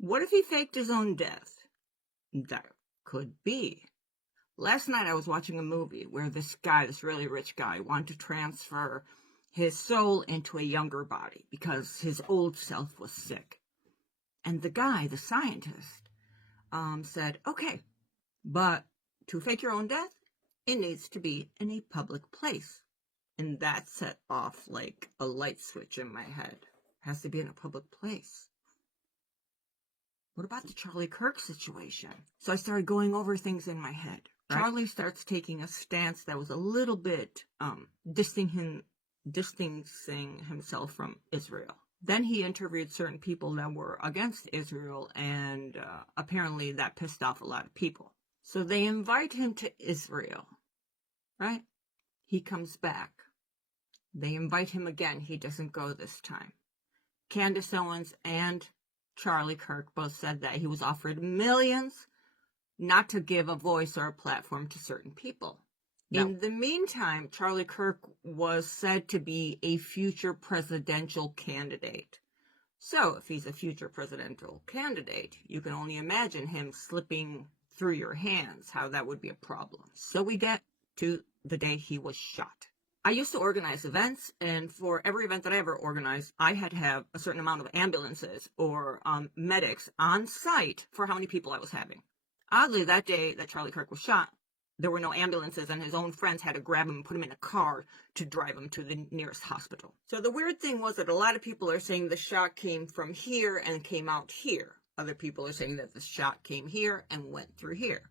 What if he faked his own death? That could be. Last night I was watching a movie where this guy, this really rich guy, wanted to transfer his soul into a younger body because his old self was sick. And the guy, the scientist, said, okay, but to fake your own death, it needs to be in a public place. And that set off like a light switch in my head. It has to be in a public place. What about the Charlie Kirk situation? So I started going over things in my head. Right? Charlie starts taking a stance that was a little bit distancing himself from Israel. Then he interviewed certain people that were against Israel, and apparently that pissed off a lot of people. So they invite him to Israel, right? He comes back. They invite him again. He doesn't go this time. Candace Owens and Charlie Kirk both said that he was offered millions not to give a voice or a platform to certain people. No. In the meantime, Charlie Kirk was said to be a future presidential candidate. So if he's a future presidential candidate, you can only imagine him slipping through your hands, how that would be a problem. So we get to the day he was shot. I used to organize events, and for every event that I ever organized, I had to have a certain amount of ambulances or medics on site for how many people I was having. Oddly, that day that Charlie Kirk was shot, there were no ambulances, and his own friends had to grab him and put him in a car to drive him to the nearest hospital. So the weird thing was that a lot of people are saying the shot came from here and came out here. Other people are saying that the shot came here and went through here.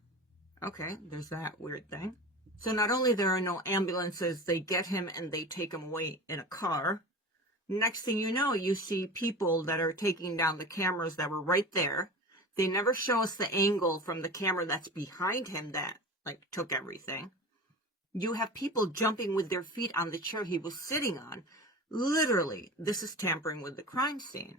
Okay, there's that weird thing. So not only there are no ambulances, they get him and they take him away in a car. Next thing you know, you see people that are taking down the cameras that were right there. They never show us the angle from the camera that's behind him that, took everything. You have people jumping with their feet on the chair he was sitting on. Literally, this is tampering with the crime scene.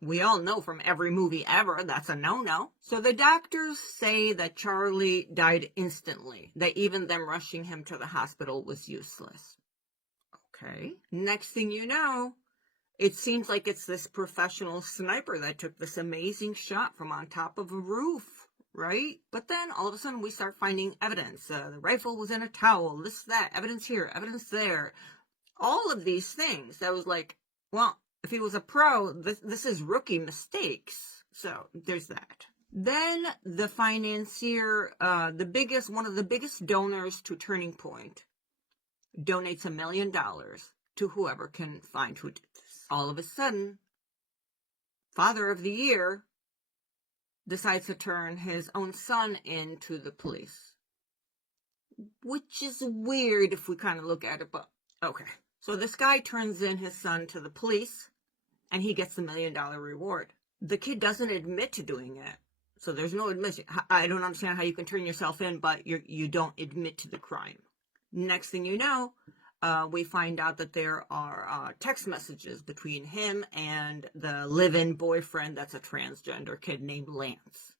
We all know from every movie ever, that's a no-no. So the doctors say that Charlie died instantly, that even them rushing him to the hospital was useless. Okay. Next thing you know, it seems like it's this professional sniper that took this amazing shot from on top of a roof, right? But then all of a sudden we start finding evidence. The rifle was in a towel, this, that, evidence here, evidence there. All of these things. That was like, well, if he was a pro, this is rookie mistakes. So there's that. Then the financier, one of the biggest donors to Turning Point, donates $1 million to whoever can find who did this. All of a sudden, Father of the Year decides to turn his own son into the police. Which is weird if we kind of look at it, but okay. So this guy turns in his son to the police, and he gets the $1 million reward. The kid doesn't admit to doing it, so there's no admission. I don't understand how you can turn yourself in, but you don't admit to the crime. Next thing you know, we find out that there are text messages between him and the live-in boyfriend that's a transgender kid named Lance.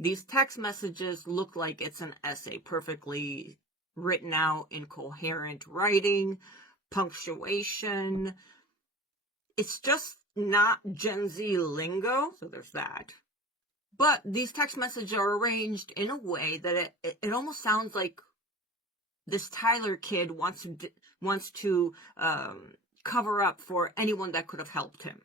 These text messages look like it's an essay, perfectly written out in coherent writing, punctuation. It's just not Gen Z lingo, so there's that. But these text messages are arranged in a way that it almost sounds like this Tyler kid wants to cover up for anyone that could have helped him,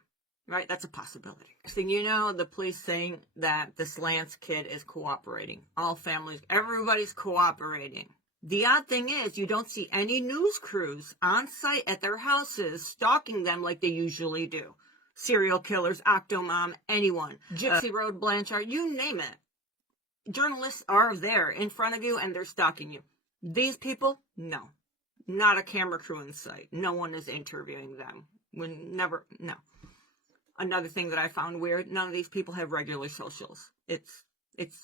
right? That's a possibility. Next thing you know, the police saying that this Lance kid is cooperating. All families, everybody's cooperating. The odd thing is you don't see any news crews on site at their houses stalking them like they usually do. Serial killers, Octomom, anyone. Gypsy Road, Blanchard, you name it. Journalists are there in front of you and they're stalking you. These people, no. Not a camera crew in sight. No one is interviewing them. No. Another thing that I found weird, none of these people have regular socials. It's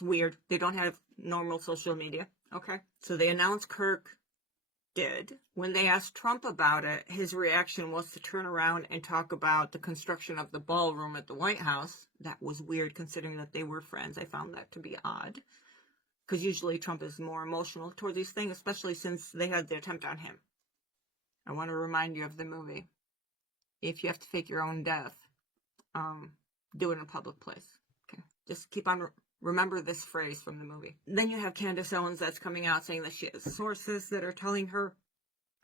weird. They don't have normal social media. Okay. So they announced Kirk did. When they asked Trump about it, his reaction was to turn around and talk about the construction of the ballroom at the White House. That was weird considering that they were friends. I found that to be odd. Because usually Trump is more emotional toward these things, especially since they had the attempt on him. I want to remind you of the movie. If you have to fake your own death, do it in a public place. Just keep on, remember this phrase from the movie. Then you have Candace Owens that's coming out saying that she has sources that are telling her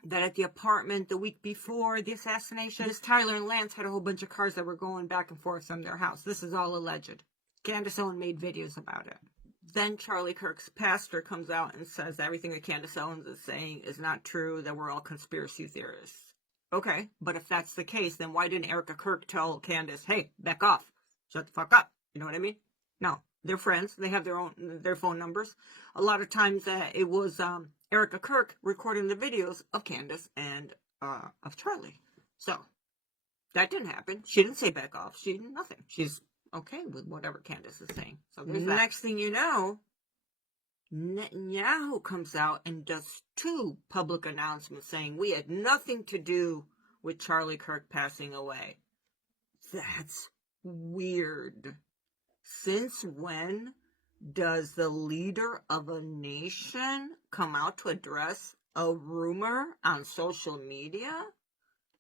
that at the apartment the week before the assassination, this Tyler and Lance had a whole bunch of cars that were going back and forth from their house. This is all alleged. Candace Owens made videos about it. Then Charlie Kirk's pastor comes out and says everything that Candace Owens is saying is not true, that we're all conspiracy theorists. Okay, but if that's the case, then why didn't Erica Kirk tell Candace, hey, back off, shut the fuck up? You know what I mean? No, they're friends. They have their phone numbers. A lot of times it was Erica Kirk recording the videos of Candace and of Charlie. So that didn't happen. She didn't say back off. She did nothing. She's okay with whatever Candace is saying. So there's that. Next thing you know, Netanyahu comes out and does 2 public announcements saying we had nothing to do with Charlie Kirk passing away. That's weird. Since when does the leader of a nation come out to address a rumor on social media?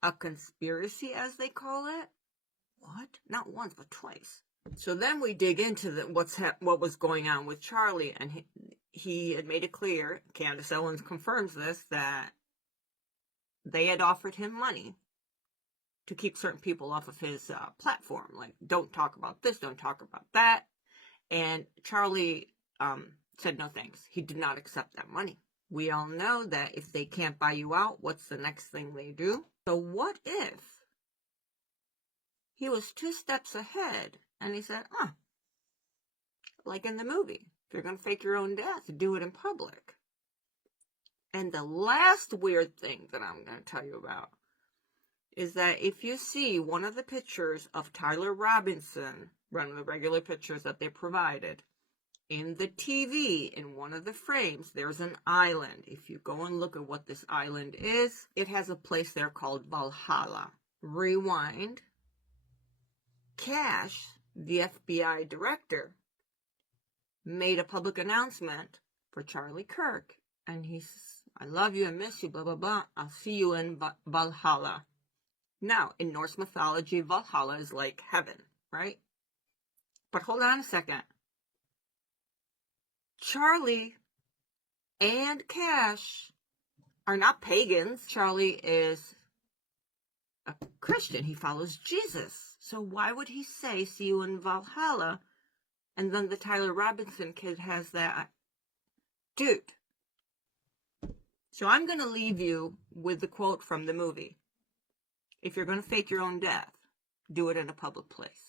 A conspiracy, as they call it? What? Not once, but twice. So then we dig into what was going on with Charlie, and he had made it clear, Candace Owens confirms this, that they had offered him money to keep certain people off of his platform. Like, don't talk about this, don't talk about that. And Charlie said no thanks. He did not accept that money. We all know that if they can't buy you out, what's the next thing they do? So what if he was 2 steps ahead and he said, like in the movie, if you're going to fake your own death, do it in public. And the last weird thing that I'm going to tell you about is that if you see one of the pictures of Tyler Robinson, one of the regular pictures that they provided, in the TV, in one of the frames, there's an island. If you go and look at what this island is, it has a place there called Valhalla. Rewind. Cash, the FBI director, made a public announcement for Charlie Kirk. And he says, I love you and miss you, blah, blah, blah. I'll see you in Valhalla. Now, in Norse mythology, Valhalla is like heaven, right? But hold on a second. Charlie and Cash are not pagans. Charlie is a Christian. He follows Jesus. So why would he say, see you in Valhalla? And then the Tyler Robinson kid has that. Dude. So I'm going to leave you with the quote from the movie. If you're going to fake your own death, do it in a public place.